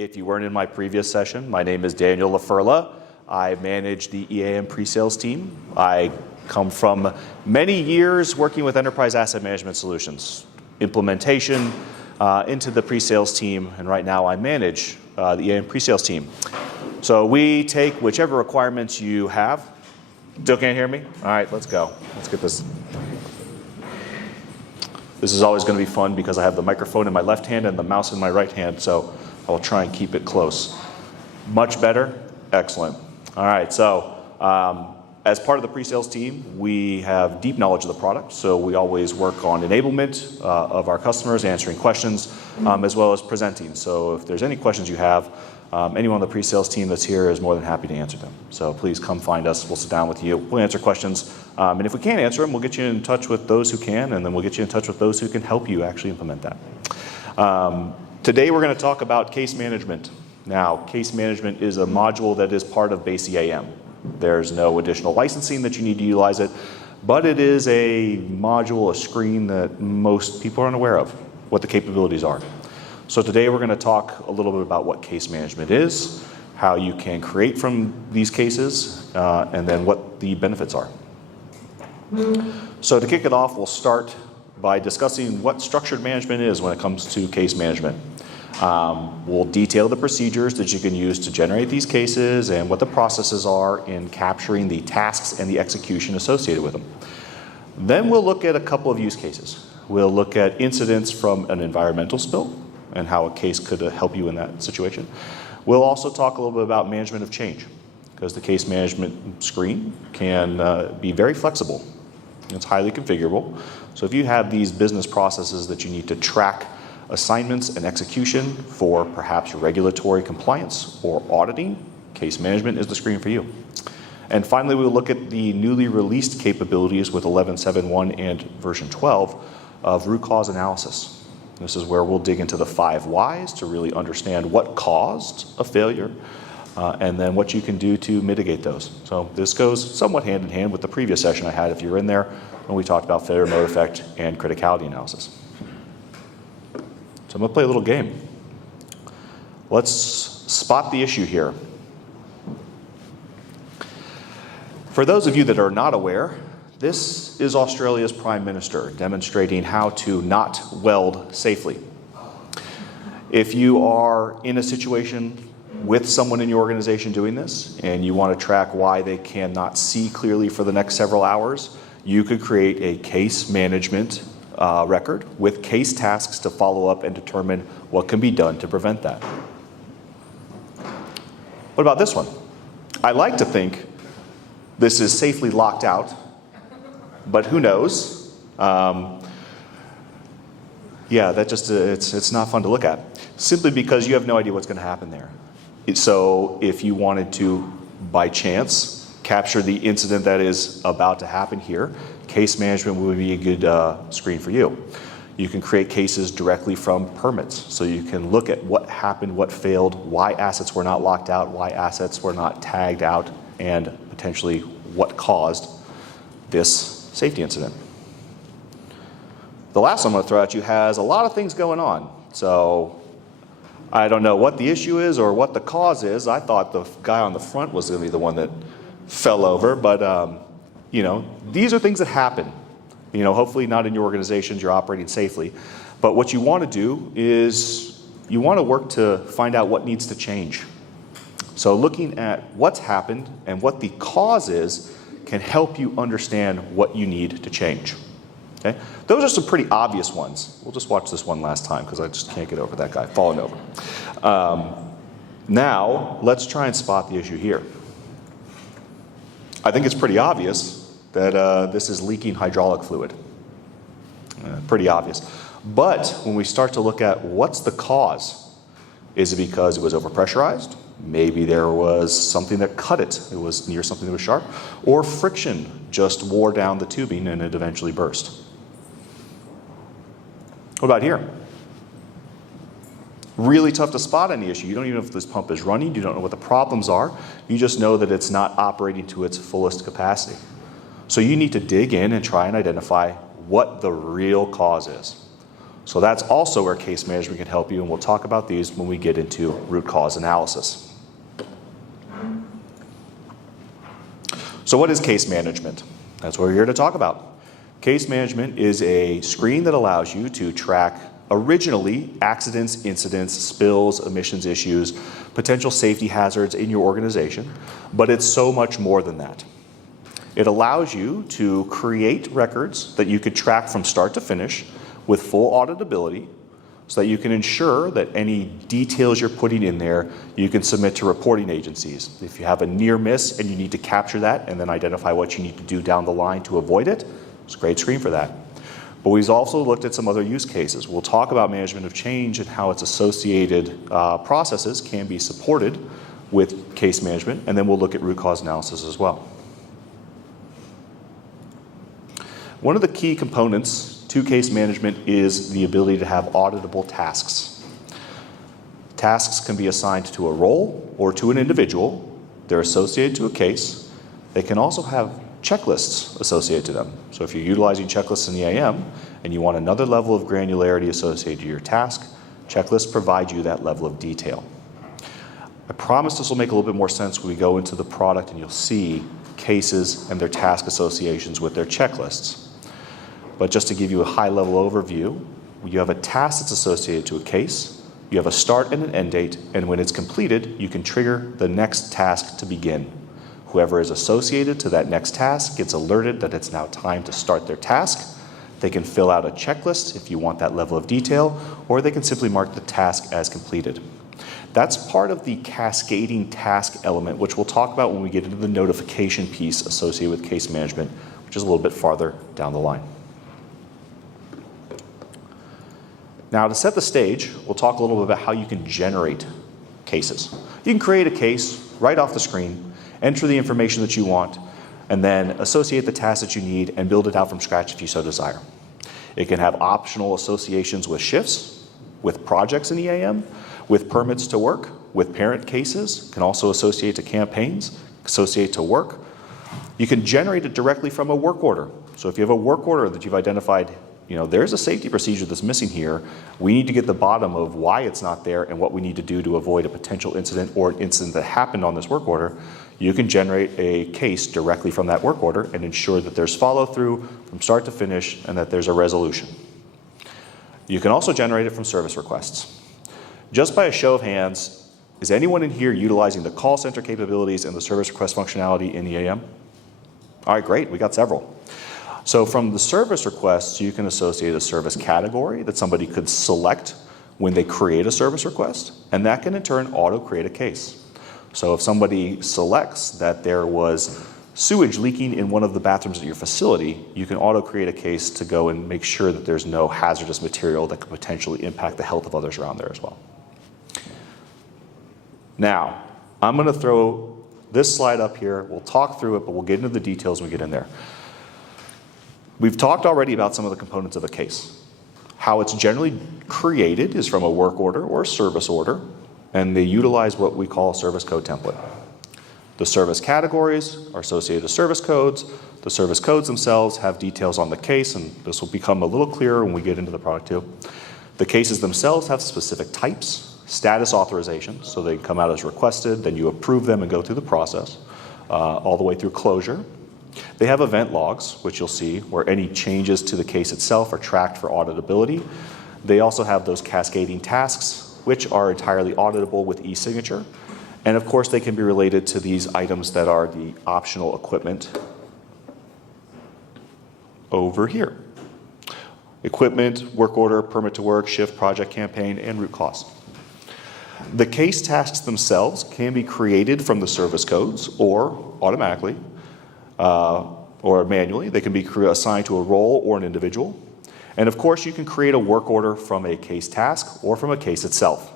If you weren't in my previous session, my name is Daniel LaFurla. I manage the EAM pre-sales team. I come from many years working with enterprise asset management solutions, implementation into the pre-sales team, and right now I manage the EAM pre-sales team. So we take whichever requirements you have. Still can't hear me? All right, let's go. Let's get this. This is always going to be fun because I have the microphone in my left hand and the mouse in my right hand, so I'll try and keep it close. Much better? Excellent. All right, so as part of the pre-sales team, we have deep knowledge of the product, so we always work on enablement of our customers, answering questions, as well as presenting. So if there's any questions you have, anyone on the pre-sales team that's here is more than happy to answer them. So please come find us. We'll sit down with you. We'll answer questions. And if we can't answer them, we'll get you in touch with those who can, and then we'll get you in touch with those who can help you actually implement that. Today we're going to talk about case management. Now, case management is a module that is part of base EAM. There's no additional licensing that you need to utilize it, but it is a module, a screen that most people are unaware of, what the capabilities are. So today we're going to talk a little bit about what case management is, how you can create from these cases, and then what the benefits are. So to kick it off, we'll start by discussing what structured management is when it comes to case management. We'll detail the procedures that you can use to generate these cases and what the processes are in capturing the tasks and the execution associated with them. Then we'll look at a couple of use cases. We'll look at incidents from an environmental spill and how a case could help you in that situation. We'll also talk a little bit about management of change, because the case management screen can be very flexible. It's highly configurable. So if you have these business processes that you need to track assignments and execution for perhaps regulatory compliance or auditing, case management is the screen for you. And finally, we'll look at the newly released capabilities with 11.7.1 and version 12 of root cause analysis. This is where we'll dig into the 5 whys to really understand what caused a failure and then what you can do to mitigate those. So this goes somewhat hand in hand with the previous session I had, if you were in there, when we talked about failure mode effect and criticality analysis. So I'm going to play a little game. Let's spot the issue here. For those of you that are not aware, this is Australia's Prime Minister demonstrating how to not weld safely. If you are in a situation with someone in your organization doing this and you want to track why they cannot see clearly for the next several hours, you could create a case management record with case tasks to follow up and determine what can be done to prevent that. What about this one? I like to think this is safely locked out, but who knows? Yeah, that just it's not fun to look at, simply because you have no idea what's going to happen there. So if you wanted to, by chance, capture the incident that is about to happen here, case management would be a good screen for you. You can create cases directly from permits, so you can look at what happened, what failed, why assets were not locked out, why assets were not tagged out, and potentially what caused this safety incident. The last one I'm going to throw at you has a lot of things going on. So I don't know what the issue is or what the cause is. I thought the guy on the front was going to be the one that fell over, but you know, these are things that happen. You know, hopefully not in your organizations, you're operating safely. But what you want to do is you want to work to find out what needs to change. So looking at what's happened and what the cause is can help you understand what you need to change. Okay? Those are some pretty obvious ones. We'll just watch this one last time because I just can't get over that guy falling over. Now, let's try and spot the issue here. I think it's pretty obvious that this is leaking hydraulic fluid. Pretty obvious. But when we start to look at what's the cause, is it because it was overpressurized? Maybe there was something that cut it. It was near something that was sharp. Or friction just wore down the tubing and it eventually burst. What about here? Really tough to spot any issue. You don't even know if this pump is running. You don't know what the problems are. You just know that it's not operating to its fullest capacity. So you need to dig in and try and identify what the real cause is. So that's also where case management can help you, and we'll talk about these when we get into root cause analysis. So what is case management? That's what we're here to talk about. Case management is a screen that allows you to track originally accidents, incidents, spills, emissions issues, potential safety hazards in your organization, but it's so much more than that. It allows you to create records that you could track from start to finish with full auditability so that you can ensure that any details you're putting in there, you can submit to reporting agencies. If you have a near miss and you need to capture that and then identify what you need to do down the line to avoid it, it's a great screen for that. But we've also looked at some other use cases. We'll talk about management of change and how its associated processes can be supported with case management, and then we'll look at root cause analysis as well. One of the key components to case management is the ability to have auditable tasks. Tasks can be assigned to a role or to an individual. They're associated to a case. They can also have checklists associated to them. So if you're utilizing checklists in the EAM and you want another level of granularity associated to your task, checklists provide you that level of detail. I promise this will make a little bit more sense when we go into the product and you'll see cases and their task associations with their checklists. But just to give you a high-level overview, you have a task that's associated to a case, you have a start and an end date, and when it's completed, you can trigger the next task to begin. Whoever is associated to that next task gets alerted that it's now time to start their task. They can fill out a checklist if you want that level of detail, or they can simply mark the task as completed. That's part of the cascading task element, which we'll talk about when we get into the notification piece associated with case management, which is a little bit farther down the line. Now, to set the stage, we'll talk a little bit about how you can generate cases. You can create a case right off the screen, enter the information that you want, and then associate the tasks that you need and build it out from scratch if you so desire. It can have optional associations with shifts, with projects in EAM, with permits to work, with parent cases, can also associate to campaigns, associate to work. You can generate it directly from a work order. So if you have a work order that you've identified, there's a safety procedure that's missing here. We need to get the bottom of why it's not there and what we need to do to avoid a potential incident or an incident that happened on this work order. You can generate a case directly from that work order and ensure that there's follow through from start to finish and that there's a resolution. You can also generate it from service requests. Just by a show of hands, is anyone in here utilizing the call center capabilities and the service request functionality in EAM? All right, great, we got several. So from the service requests, you can associate a service category that somebody could select when they create a service request, and that can in turn auto-create a case. So if somebody selects that there was sewage leaking in one of the bathrooms at your facility, you can auto-create a case to go and make sure that there's no hazardous material that could potentially impact the health of others around there as well. Now, I'm going to throw this slide up here. We'll talk through it, but we'll get into the details when we get in there. We've talked already about some of the components of a case. How it's generally created is from a work order or a service order, and they utilize what we call a service code template. The service categories are associated with service codes. The service codes themselves have details on the case, and this will become a little clearer when we get into the product too. The cases themselves have specific types, status authorizations, so they come out as requested, then you approve them and go through the process, all the way through closure. They have event logs, which you'll see, where any changes to the case itself are tracked for auditability. They also have those cascading tasks, which are entirely auditable with e-signature. And of course, they can be related to these items that are the optional equipment over here. Equipment, work order, permit to work, shift, project, campaign, and root cause. The case tasks themselves can be created from the service codes or automatically, or manually. They can be assigned to a role or an individual. And of course, you can create a work order from a case task or from a case itself.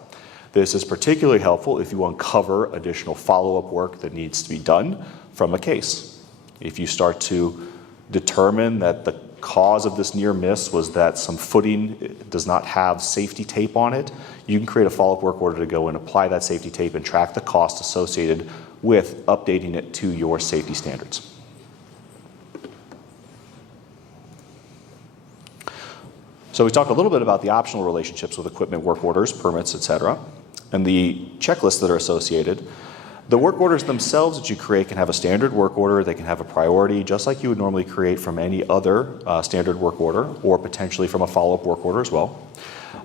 This is particularly helpful if you uncover additional follow-up work that needs to be done from a case. If you start to determine that the cause of this near miss was that some footing does not have safety tape on it, you can create a follow-up work order to go and apply that safety tape and track the cost associated with updating it to your safety standards. So we talked a little bit about the optional relationships with equipment, work orders, permits, etc., and the checklists that are associated. The work orders themselves that you create can have a standard work order. They can have a priority, just like you would normally create from any other standard work order, or potentially from a follow-up work order as well.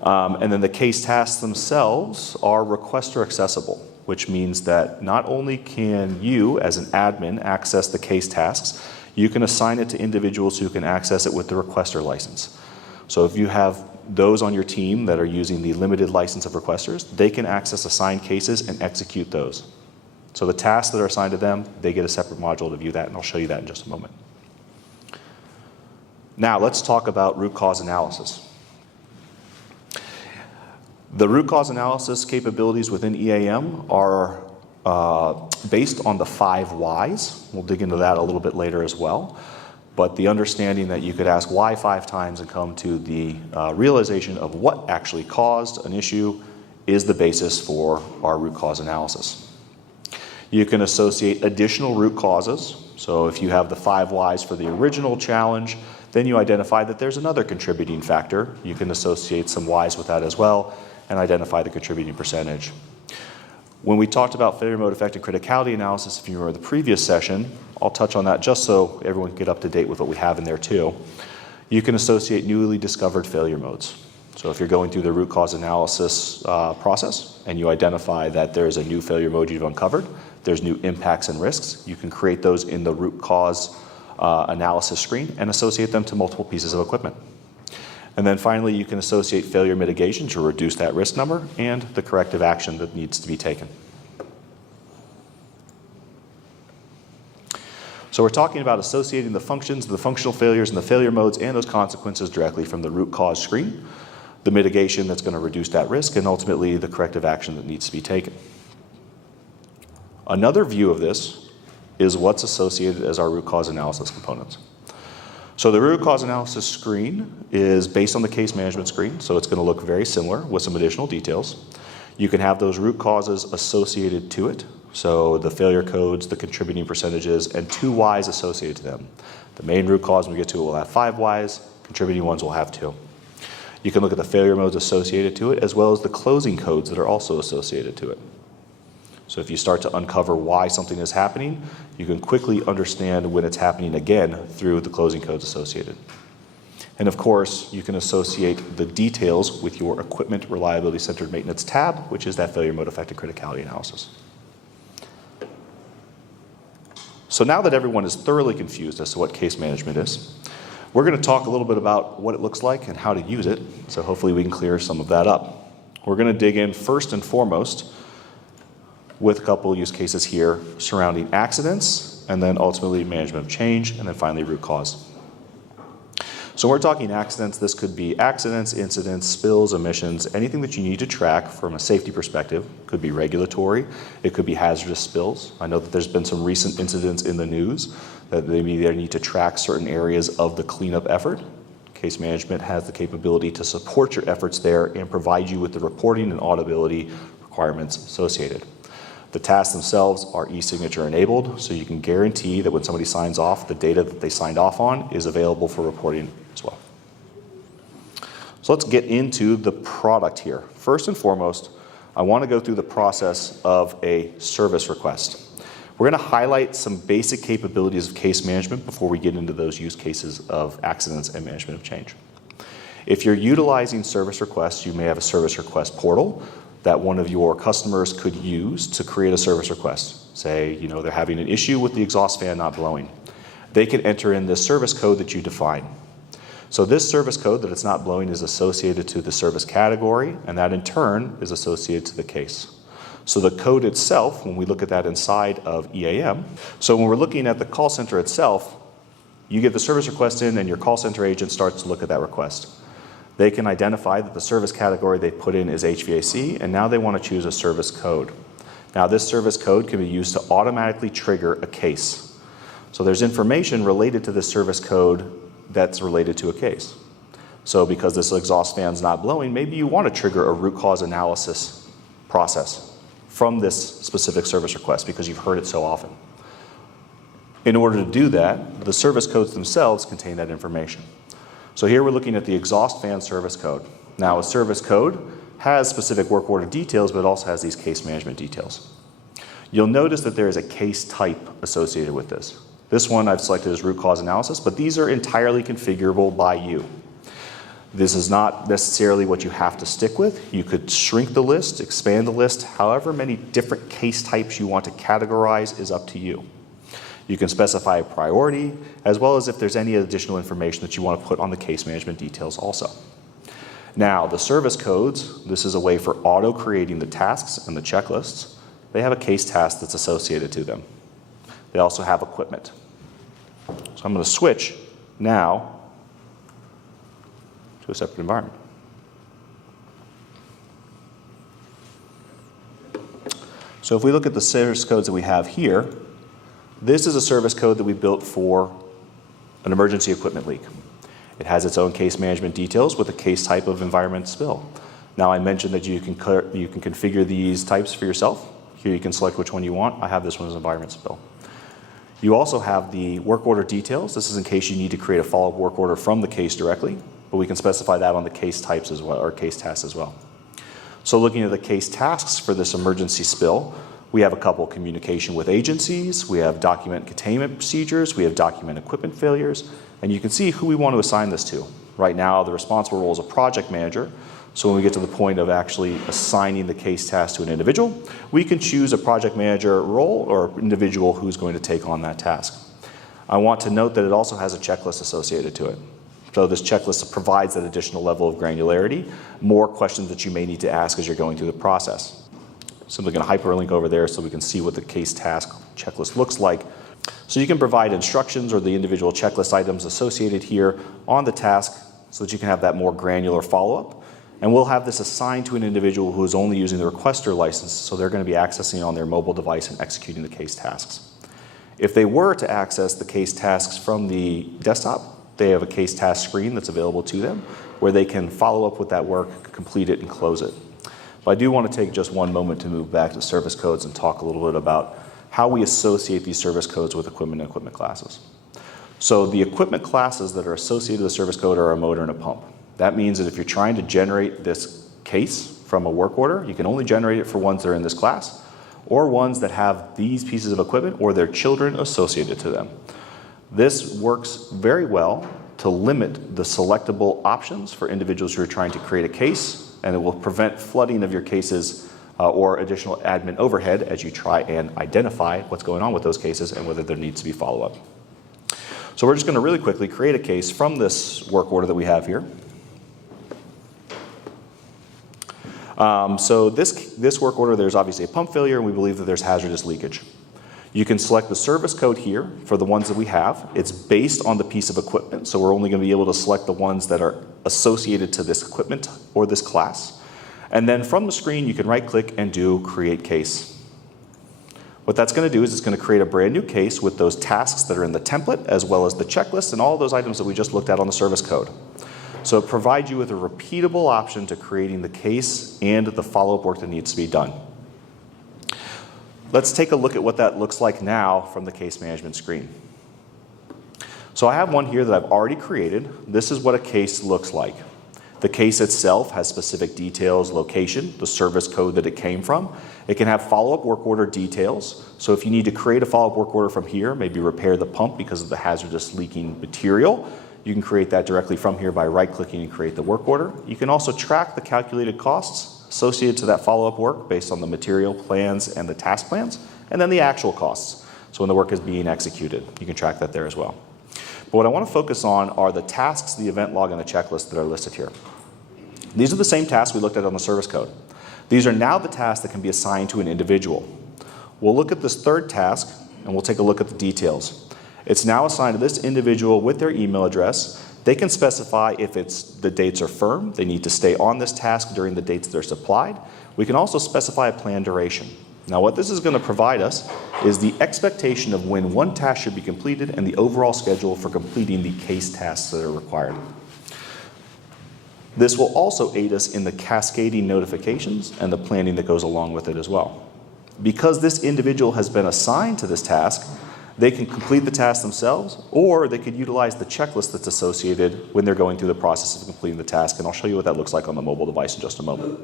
And then the case tasks themselves are requester accessible, which means that not only can you, as an admin, access the case tasks, you can assign it to individuals who can access it with the requester license. So if you have those on your team that are using the limited license of requesters, they can access assigned cases and execute those. So the tasks that are assigned to them, they get a separate module to view that, and I'll show you that in just a moment. Now let's talk about root cause analysis. The root cause analysis capabilities within EAM are based on the 5 whys. We'll dig into that a little bit later as well. But the understanding that you could ask why 5 times and come to the realization of what actually caused an issue is the basis for our root cause analysis. You can associate additional root causes. So if you have the 5 whys for the original challenge, then you identify that there's another contributing factor. You can associate some whys with that as well and identify the contributing percentage. When we talked about failure mode effect and criticality analysis, if you remember the previous session, I'll touch on that just so everyone can get up to date with what we have in there too. You can associate newly discovered failure modes. So if you're going through the root cause analysis process and you identify that there's a new failure mode you've uncovered, there's new impacts and risks, you can create those in the root cause analysis screen and associate them to multiple pieces of equipment. And then finally, you can associate failure mitigation to reduce that risk number and the corrective action that needs to be taken. So we're talking about associating the functions, the functional failures, and the failure modes and those consequences directly from the root cause screen, the mitigation that's going to reduce that risk, and ultimately the corrective action that needs to be taken. Another view of this is what's associated as our root cause analysis components. So the root cause analysis screen is based on the case management screen, so it's going to look very similar with some additional details. You can have those root causes associated to it, so the failure codes, the contributing percentages, and 2 whys associated to them. The main root cause, when we get to it, will have 5 whys, contributing ones will have 2. You can look at the failure modes associated to it, as well as the closing codes that are also associated to it. So if you start to uncover why something is happening, you can quickly understand when it's happening again through the closing codes associated. And of course, you can associate the details with your Equipment Reliability Centered Maintenance tab, which is that failure mode effect and criticality analysis. So now that everyone is thoroughly confused as to what case management is, we're going to talk a little bit about what it looks like and how to use it, so hopefully we can clear some of that up. We're going to dig in first and foremost with a couple use cases here surrounding accidents, and then ultimately management of change, and then finally root cause. So when we're talking accidents, this could be accidents, incidents, spills, emissions, anything that you need to track from a safety perspective. Could be regulatory, it could be hazardous spills. I know that there's been some recent incidents in the news that maybe they need to track certain areas of the cleanup effort. Case management has the capability to support your efforts there and provide you with the reporting and auditability requirements associated. The tasks themselves are e-signature enabled, so you can guarantee that when somebody signs off, the data that they signed off on is available for reporting as well. So let's get into the product here. First and foremost, I want to go through the process of a service request. We're going to highlight some basic capabilities of case management before we get into those use cases of accidents and management of change. If you're utilizing service requests, you may have a service request portal that one of your customers could use to create a service request. Say, they're having an issue with the exhaust fan not blowing. They can enter in this service code that you define. So this service code that it's not blowing is associated to the service category, and that in turn is associated to the case. So the code itself, when we look at that inside of EAM, so when we're looking at the call center itself, you get the service request in and your call center agent starts to look at that request. They can identify that the service category they put in is HVAC, and now they want to choose a service code. Now this service code can be used to automatically trigger a case. So there's information related to this service code that's related to a case. So because this exhaust fan's not blowing, maybe you want to trigger a root cause analysis process from this specific service request because you've heard it so often. In order to do that, the service codes themselves contain that information. So here we're looking at the exhaust fan service code. Now a service code has specific work order details, but it also has these case management details. You'll notice that there is a case type associated with this. This one I've selected as root cause analysis, but these are entirely configurable by you. This is not necessarily what you have to stick with. You could shrink the list, expand the list, however many different case types you want to categorize is up to you. You can specify a priority, as well as if there's any additional information that you want to put on the case management details also. Now, the service codes, this is a way for auto-creating the tasks and the checklists. They have a case task that's associated to them. They also have equipment. So I'm going to switch now to a separate environment. So if we look at the service codes that we have here, this is a service code that we built for an emergency equipment leak. It has its own case management details with a case type of environment spill. Now I mentioned that you can configure these types for yourself. Here you can select which one you want. I have this one as environment spill. You also have the work order details. This is in case you need to create a follow-up work order from the case directly, but we can specify that on the case types as well, or case tasks as well. So looking at the case tasks for this emergency spill, we have a couple: communication with agencies, we have document containment procedures, we have document equipment failures, and you can see who we want to assign this to. Right now, the responsible role is a project manager, so when we get to the point of actually assigning the case task to an individual, we can choose a project manager role or individual who's going to take on that task. I want to note that it also has a checklist associated to it. So this checklist provides that additional level of granularity, more questions that you may need to ask as you're going through the process. Simply going to hyperlink over there so we can see what the case task checklist looks like. So you can provide instructions or the individual checklist items associated here on the task so that you can have that more granular follow-up. And we'll have this assigned to an individual who is only using the requester license, so they're going to be accessing on their mobile device and executing the case tasks. If they were to access the case tasks from the desktop, they have a case task screen that's available to them where they can follow up with that work, complete it, and close it. But I do want to take just one moment to move back to service codes and talk a little bit about how we associate these service codes with equipment and equipment classes. So the equipment classes that are associated with the service code are a motor and a pump. That means that if you're trying to generate this case from a work order, you can only generate it for ones that are in this class, or ones that have these pieces of equipment or their children associated to them. This works very well to limit the selectable options for individuals who are trying to create a case, and it will prevent flooding of your cases or additional admin overhead as you try and identify what's going on with those cases and whether there needs to be follow-up. So we're just going to really quickly create a case from this work order that we have here. So this work order, there's obviously a pump failure, and we believe that there's hazardous leakage. You can select the service code here for the ones that we have. It's based on the piece of equipment, so we're only going to be able to select the ones that are associated to this equipment or this class. And then from the screen, you can right-click and do Create Case. What that's going to do is it's going to create a brand new case with those tasks that are in the template, as well as the checklist and all those items that we just looked at on the service code. So it provides you with a repeatable option to creating the case and the follow-up work that needs to be done. Let's take a look at what that looks like now from the case management screen. So I have one here that I've already created. This is what a case looks like. The case itself has specific details, location, the service code that it came from. It can have follow-up work order details. So if you need to create a follow-up work order from here, maybe repair the pump because of the hazardous leaking material, you can create that directly from here by right-clicking and create the work order. You can also track the calculated costs associated to that follow-up work based on the material plans and the task plans, and then the actual costs. So when the work is being executed, you can track that there as well. But what I want to focus on are the tasks, the event log, and the checklist that are listed here. These are the same tasks we looked at on the service code. These are now the tasks that can be assigned to an individual. We'll look at this third task, and we'll take a look at the details. It's now assigned to this individual with their email address. They can specify if the dates are firm, they need to stay on this task during the dates they're supplied. We can also specify a planned duration. Now what this is going to provide us is the expectation of when one task should be completed and the overall schedule for completing the case tasks that are required. This will also aid us in the cascading notifications and the planning that goes along with it as well. Because this individual has been assigned to this task, They can complete the task themselves, or they could utilize the checklist that's associated when they're going through the process of completing the task, and I'll show you what that looks like on the mobile device in just a moment.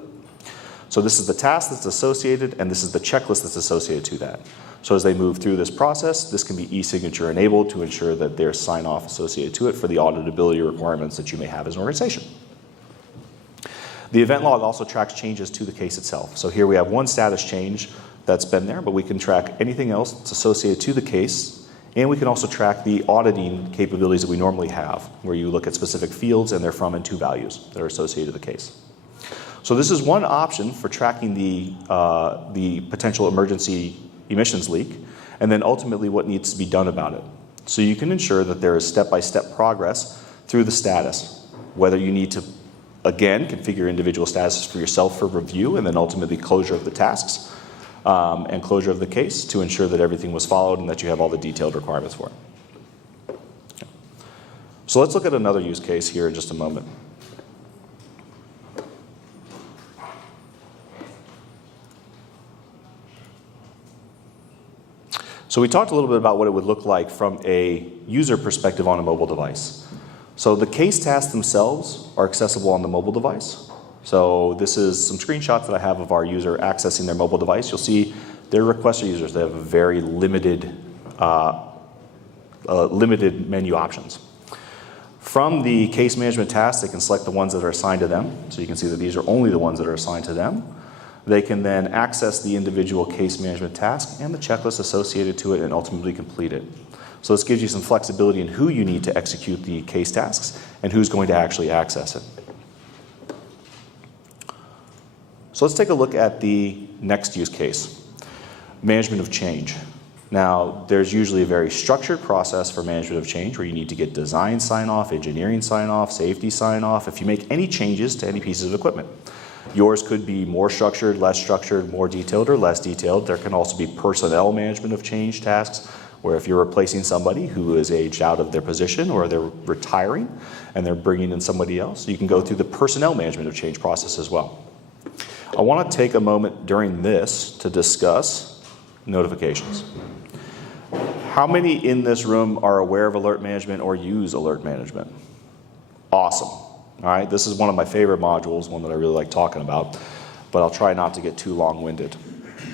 So this is the task that's associated, and this is the checklist that's associated to that. So as they move through this process, this can be e-signature enabled to ensure that there's sign-off associated to it for the auditability requirements that you may have as an organization. The event log also tracks changes to the case itself. So here we have one status change that's been there, but we can track anything else that's associated to the case, and we can also track the auditing capabilities that we normally have, where you look at specific fields and their from and to values that are associated with the case. So this is one option for tracking the potential emergency emissions leak, and then ultimately what needs to be done about it. So you can ensure that there is step-by-step progress through the status, whether you need to, again, configure individual statuses for yourself for review, and then ultimately closure of the tasks, and closure of the case to ensure that everything was followed and that you have all the detailed requirements for it. Okay. So let's look at another use case here in just a moment. So we talked a little bit about what it would look like from a user perspective on a mobile device. So the case tasks themselves are accessible on the mobile device. So this is some screenshots that I have of our user accessing their mobile device. You'll see their requester users, they have a very limited menu options. From the case management tasks, they can select the ones that are assigned to them. So you can see that these are only the ones that are assigned to them. They can then access the individual case management task and the checklist associated to it and ultimately complete it. So this gives you some flexibility in who you need to execute the case tasks and who's going to actually access it. So let's take a look at the next use case, management of change. Now, there's usually a very structured process for management of change where you need to get design sign-off, engineering sign-off, safety sign-off, if you make any changes to any pieces of equipment. Yours could be more structured, less structured, more detailed, or less detailed. There can also be personnel management of change tasks, where if you're replacing somebody who is aged out of their position or they're retiring and they're bringing in somebody else, you can go through the personnel management of change process as well. I want to take a moment during this to discuss notifications. How many in this room are aware of alert management or use alert management? Awesome. All right, this is one of my favorite modules, one that I really like talking about, but I'll try not to get too long-winded.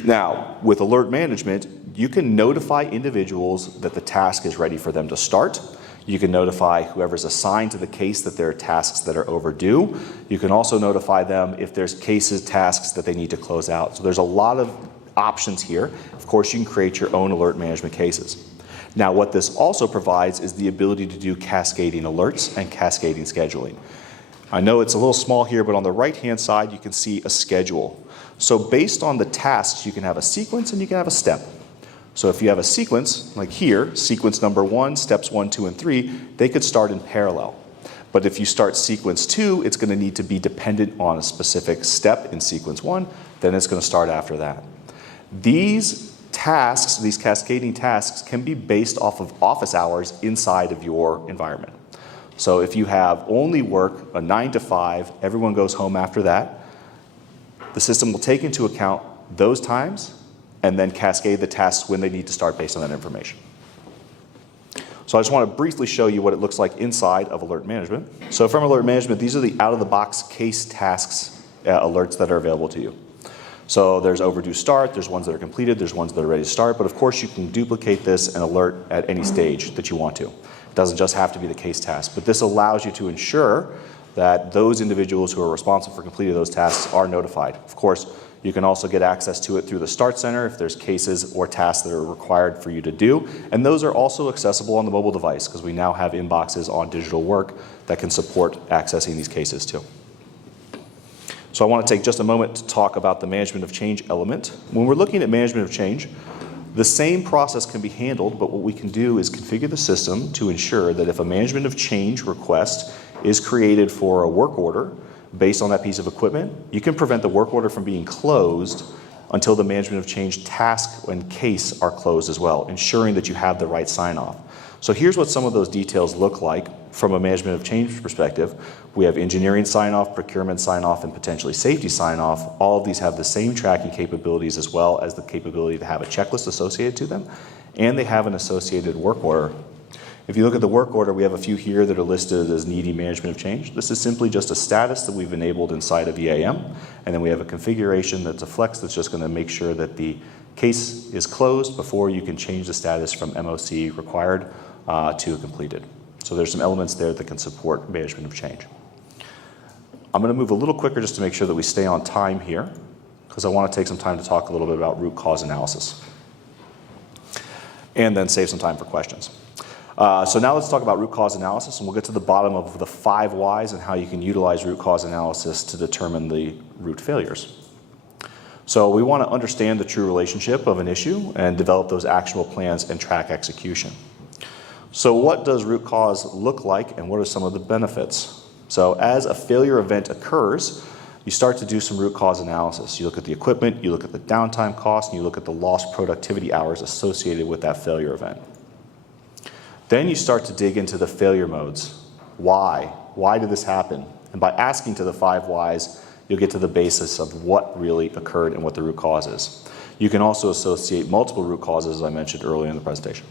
Now, with alert management, you can notify individuals that the task is ready for them to start. You can notify whoever's assigned to the case that there are tasks that are overdue. You can also notify them if there's cases, tasks that they need to close out. So there's a lot of options here. Of course, you can create your own alert management cases. Now, what this also provides is the ability to do cascading alerts and cascading scheduling. I know it's a little small here, but on the right-hand side, you can see a schedule. So based on the tasks, you can have a sequence and you can have a step. So if you have a sequence, like here, sequence number 1, steps 1, 2, and 3, they could start in parallel. But if you start sequence 2, it's going to need to be dependent on a specific step in sequence 1, then it's going to start after that. These tasks, these cascading tasks, can be based off of office hours inside of your environment. So if you have only work, a 9 to 5, everyone goes home after that, the system will take into account those times and then cascade the tasks when they need to start based on that information. So I just want to briefly show you what it looks like inside of alert management. So from alert management, these are the out-of-the-box case tasks alerts that are available to you. So there's overdue start, there's ones that are completed, there's ones that are ready to start, but of course you can duplicate this and alert at any stage that you want to. It doesn't just have to be the case task, but this allows you to ensure that those individuals who are responsible for completing those tasks are notified. Of course, you can also get access to it through the Start Center if there's cases or tasks that are required for you to do. And those are also accessible on the mobile device because we now have inboxes on digital work that can support accessing these cases too. So I want to take just a moment to talk about the management of change element. When we're looking at management of change, the same process can be handled, but what we can do is configure the system to ensure that if a management of change request is created for a work order, based on that piece of equipment, you can prevent the work order from being closed until the management of change task and case are closed as well, ensuring that you have the right sign-off. So here's what some of those details look like from a management of change perspective. We have engineering sign-off, procurement sign-off, and potentially safety sign-off. All of these have the same tracking capabilities as well as the capability to have a checklist associated to them, and they have an associated work order. If you look at the work order, we have a few here that are listed as needing management of change. This is simply just a status that we've enabled inside of EAM, and then we have a configuration that's a flex that's just going to make sure that the case is closed before you can change the status from MOC required to completed. So there's some elements there that can support management of change. I'm going to move a little quicker just to make sure that we stay on time here, because I want to take some time to talk a little bit about root cause analysis, and then save some time for questions. So now let's talk about root cause analysis, and we'll get to the bottom of the 5 whys and how you can utilize root cause analysis to determine the root failures. So we want to understand the true relationship of an issue and develop those actionable plans and track execution. So what does root cause look like, and what are some of the benefits? So as a failure event occurs, you start to do some root cause analysis. You look at the equipment, you look at the downtime cost, and you look at the lost productivity hours associated with that failure event. Then you start to dig into the failure modes. Why? Why did this happen? And by asking to the 5 whys, you'll get to the basis of what really occurred and what the root cause is. You can also associate multiple root causes, as I mentioned earlier in the presentation.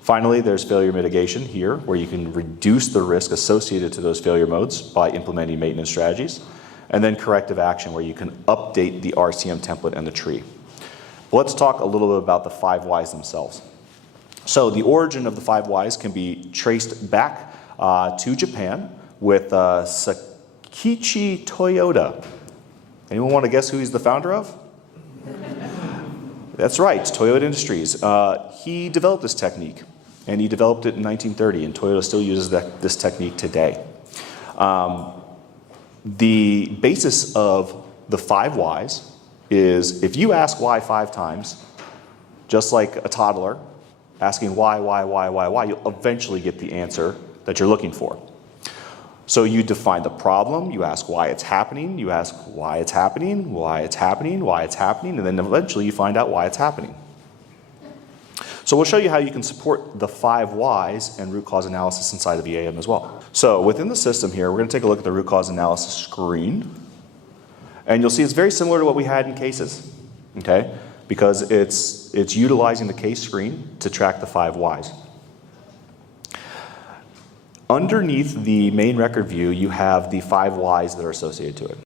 Finally, there's failure mitigation here, where you can reduce the risk associated to those failure modes by implementing maintenance strategies. And then corrective action, where you can update the RCM template and the tree. But let's talk a little bit about the 5 whys themselves. So the origin of the 5 whys can be traced back to Japan with Sakichi Toyota. Anyone want to guess who he's the founder of? That's right, Toyota Industries. He developed this technique, and he developed it in 1930, and Toyota still uses this technique today. The basis of the 5 whys is if you ask why 5 times, just like a toddler, asking why, you'll eventually get the answer that you're looking for. So you define the problem, you ask why it's happening, you ask why it's happening, why it's happening, why it's happening, and then eventually you find out why it's happening. So we'll show you how you can support the 5 whys and root cause analysis inside of EAM as well. So within the system here, we're going to take a look at the root cause analysis screen. And you'll see it's very similar to what we had in cases, okay? Because it's utilizing the case screen to track the 5 whys. Underneath the main record view, you have the 5 whys that are associated to it.